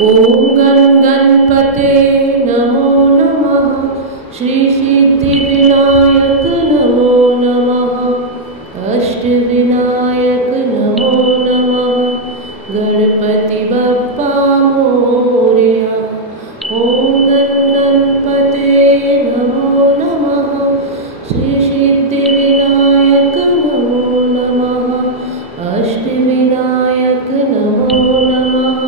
ॐ गणपते नमो नमः। श्री सिद्धिविनायक नमो नमः। अष्टविनायक नमो नमः। गणपति बप्पा मोरया। ॐ गणपते नमो नमः। श्री सिद्धिविनायक नमो नमः। अष्टविनायक नमो नमः।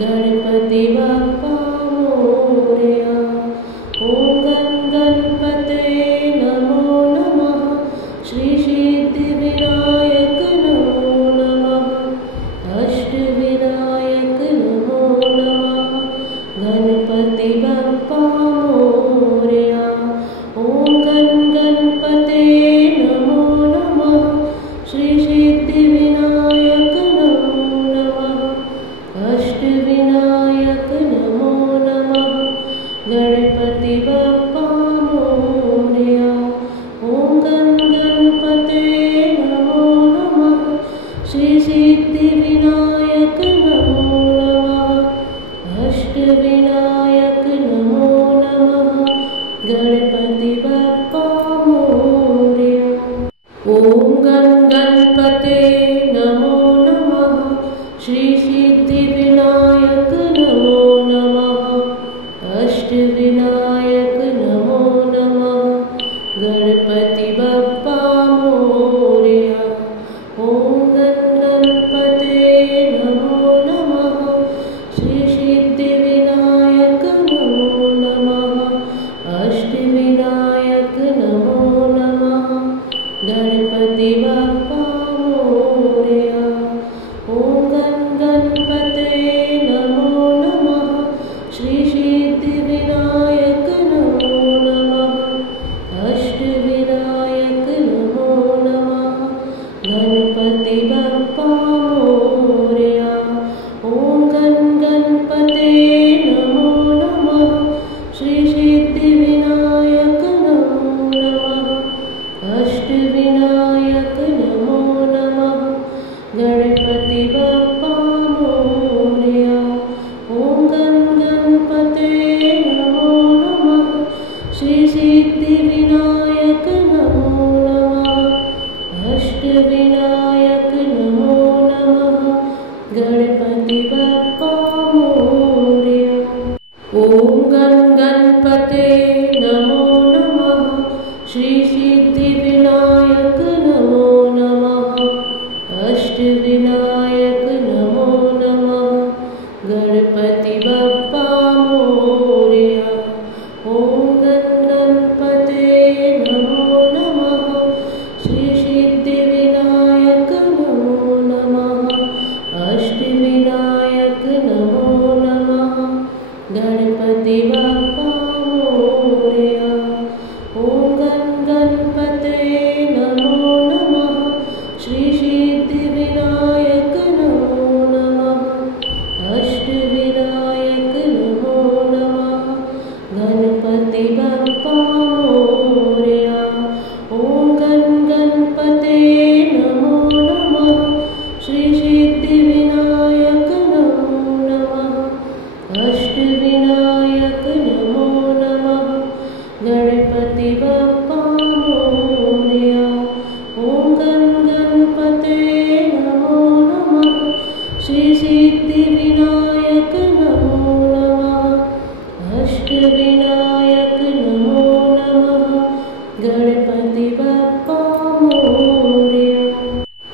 गणपति बप्पा मोरया। ॐ गणपते नमो नमः। श्री सिद्धिविनायक नमो नमः। अष्टविनायक नमो नमः। गणपति बप्पा मोरया। ॐ गणपते नमो नमः। श्री सिद्धिविनायक नमो नमः। अष्टविनायक नमो नमः। गणपति बप्पा मोरया। ॐ गणपते नमो नमः। श्री सिद्धिविनायक नमो नमः। अष्टविनायक नमो नमः। गणपति बप्पा मोरया। ॐ गणपते नमो नमः। श्री सिद्धिविनायक नमो नमः। अष्टविनायक नमो नमः। गणपति बप्पा मोरया। ॐ गणपते नमो नमः। श्री सिद्धिविनायक नमो नमः। अष्टविनायक नमो नमः। गणपति बप्पा मोरया। ॐ गणपते नमो नमः। श्री सिद्धिविनायक नमो नमः। अष्टविनायक नमो नमः। गणपति बप्पा मोरया। ॐ गणपते नमो नमः। श्री सिद्धिविनायक नमो नमः। अष्टविनायक नमो नमः। गणपति बप्पा मोरया। ॐ गणपते नमो नमः। श्री सिद्धिविनायक नमो नमः। अष्टविनायक नमो नमः। गणपति बप्पा मोरया। ॐ गणपते नमो नमः। श्री सिद्धिविनायक नमो नमः। अष्टविनायक नमो नमः। गणपति बप्पा मोरया। ॐ गणपते नमो नमः। श्री सिद्धिविनायक नमो नमः। अष्टविनायक नमो नमः। गणपति बप्पा मोरया। ॐ गणपते नमो नमः। श्री सिद्धिविनायक नमो नमः। अष्टविनायक नमो नमः। गणपति बप्पा मोरया। ॐ गणपते नमो नमः। श्री सिद्धिविनायक नमो नमः। अष्टविनायक नमो नमः। गणपति बप्पा मोरया। ॐ गणपते नमो नमः। श्री सिद्धिविनायक नमो नमः। अष्टविनायक नमो नमः। गणपति बप्पा मोरया।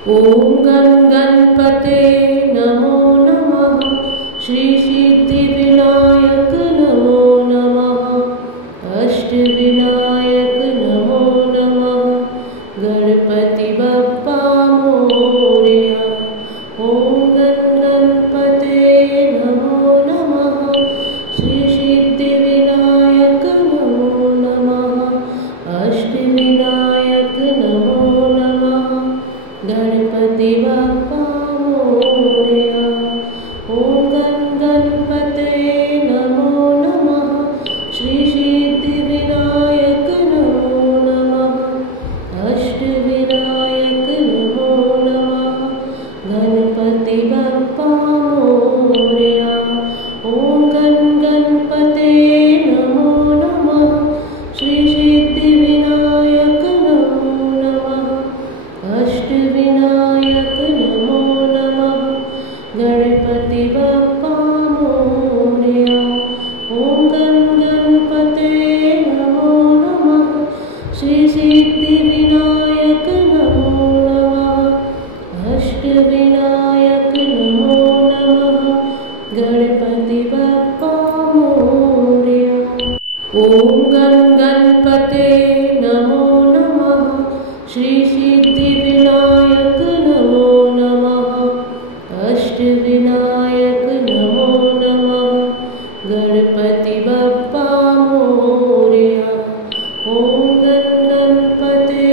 ॐ गणपते नमो नमः। श्री सिद्धिविनायक गणपति बप्पा मोरया। ओम गणपते नमो नमः। श्री सिद्धि विनायक नमो नमः। अष्ट विनायक नमो नमः। गणपति बप्पा मोरया। ओम गणपते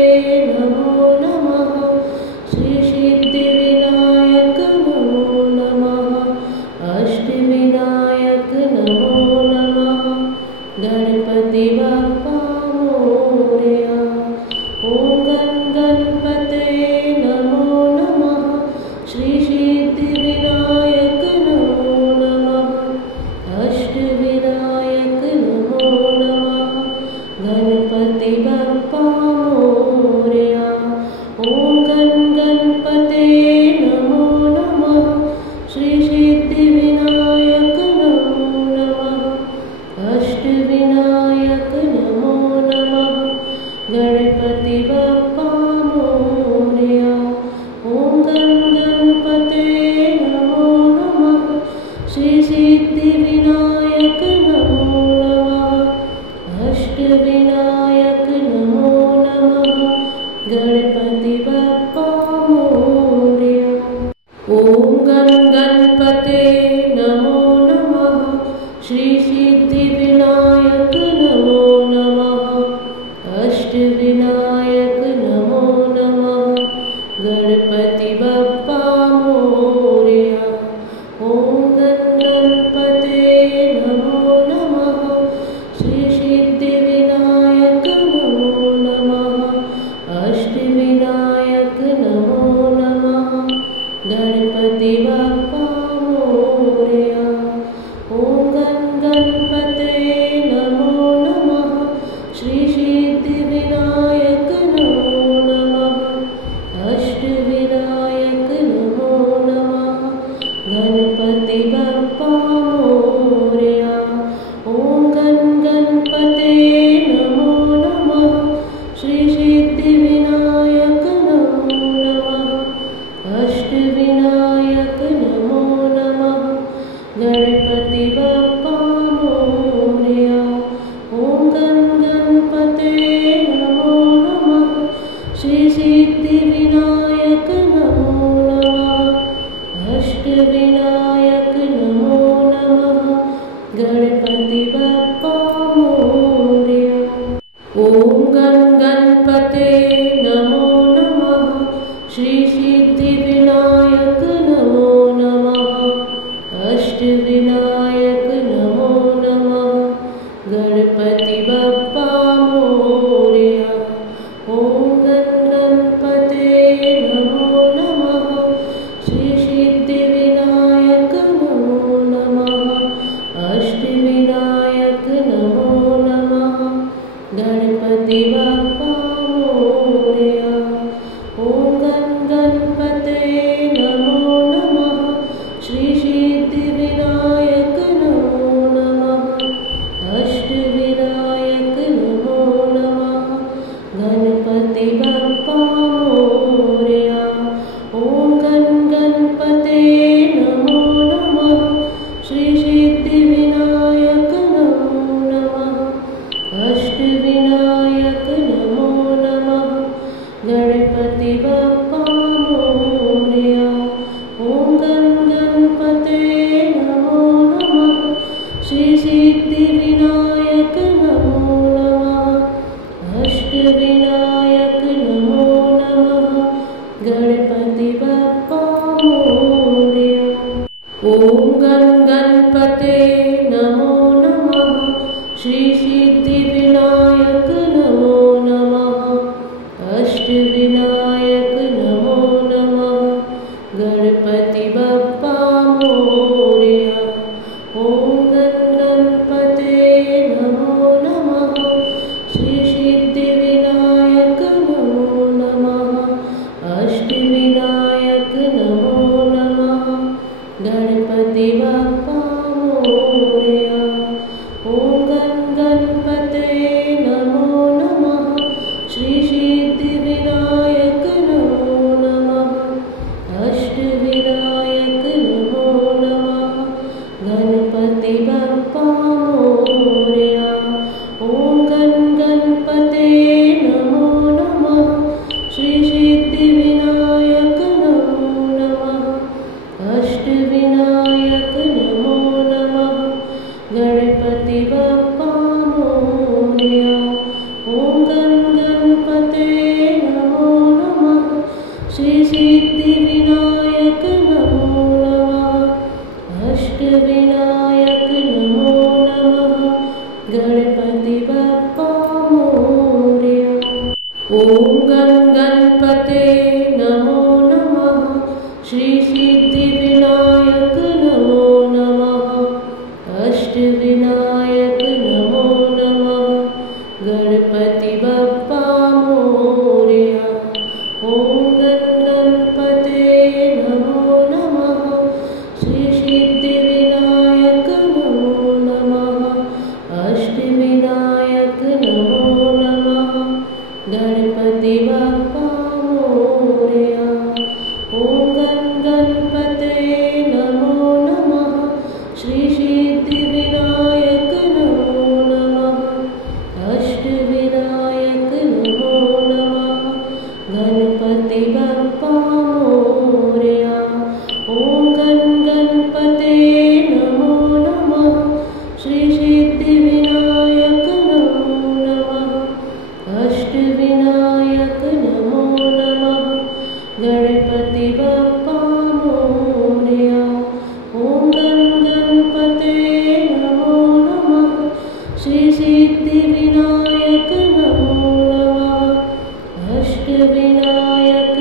नमो नमः। श्री सिद्धि विनायक नमो नमः। अष्ट विनायक नमो नमः। गणपति बप्पा मोरया। ओम गणपते नमो नमः। श्री सिद्धि विनायक नमो नमः। अष्ट विनायक नमो नमः। गणपति बप्पा मोरया। ओम गणपते नमो नमः। श्री सिद्धि विनायक नमो नमः। अष्ट विनायक नमो नमः। गणपति बप्पा मोरया। ओम गणपते नमो नमः। श्री सिद्धि विनायक नमो नमः। अष्ट विनायक नमो नमः। गणपति बप्पा मोरया। ओम गणपते नमो नमः। श्री सिद्धि विनायक नमो नमः। अष्ट विनायक नमो नमः। गणपति बप्पा मोरया। ओम गणपते नमो नमः। श्री सिद्धि विनायक नमो नमः। अष्ट विनायक नमो नमः। गणपति बप्पा मोरया। ओम गणपते नमो नमः। श्री सिद्धि विनायक नमो नमः। अष्ट विनायक नमो नमः। गणपति बप्पा मोरया। ओम गणपते नमो नमः। श्री सिद्धि विनायक नमो नमः। अष्ट विनायक नमो नमः। गणपति बप्पा मोरया। ओम गणपते नमो नमः। श्री सिद्धि विनायक नमो नमः। अष्ट विनायक नमो नमः। गणपति बप्पा मोरया। ओम गणपते नमो नमः। श्री सिद्धि विनायक नमो नमः। अष्ट विनायक नमो नमः। गणपति बप्पा मोरया। ओम गणपते नमो नमः। श्री सिद्धि विनायक नमो नमः। अष्ट विनायक नमो नमः। गणपति बप्पा मोरया। ओम गणपते नमो नमः। श्री सिद्धि विनायक नमो नमः। अष्ट विनायक नमो नमः। गणपति बप्पा मोरया। ओम गणपते नमो नमः। श्री सिद्धि विनायक नमो नमः। अष्ट विनायक नमो नमः। गणपति बप्पा मोरया। ओम गणपते नमो नमः। श्री सिद्धि विनायक नमो नमः। अष्ट विनायक नमो नमः। गणपति बप्पा मोरया। ओम गणपते नमो नमः। श्री सिद्धि विनायक नमो नमः। अष्ट विनायक नमो नमः। गणपति बप्पा मोरया। ओम गणपते नमो नमः। श्री सिद्धि विनायक नमो नमः। अष्ट विनायक नमो नमः। गणपति बप्पा मोरया। गणपति बप्पा मोरया। ओम गणपते नमो नमः। श्री सिद्धि विनायक नमो नमः। अष्ट विनायक नमो नमः। गणपति बप्पा मोरया। ओम गणपते नमो नमः। श्री सिद्धि विनायक नमो नमः। अष्ट विनायक नमो नमः। गणपति बप्पा मोरया। ओम गणपते नमो नमः। श्री सिद्धि विनायक नमो नमः। अष्ट विनायक नमो नमः। गणपति बप्पा मोरया। ओम गणपते नमो नमः। श्री सिद्धि विनायक नमो नमः। अष्ट विनायक नमो नमः। गणपति बप्पा मोरया। ओम गणपते नमो नमः। श्री सिद्धि विनायक नमो नमः। अष्ट विनायक नमो नमः। गणपति बप्पा मोरया। ओम गणपते नमो नमः। श्री सिद्धि विनायक नमो नमः। अष्ट विनायक नमो नमः। गणपति बप्पा मोरया। ओम गणपते नमो नमः। श्री सिद्धि विनायक नमो नमः। अष्ट विनायक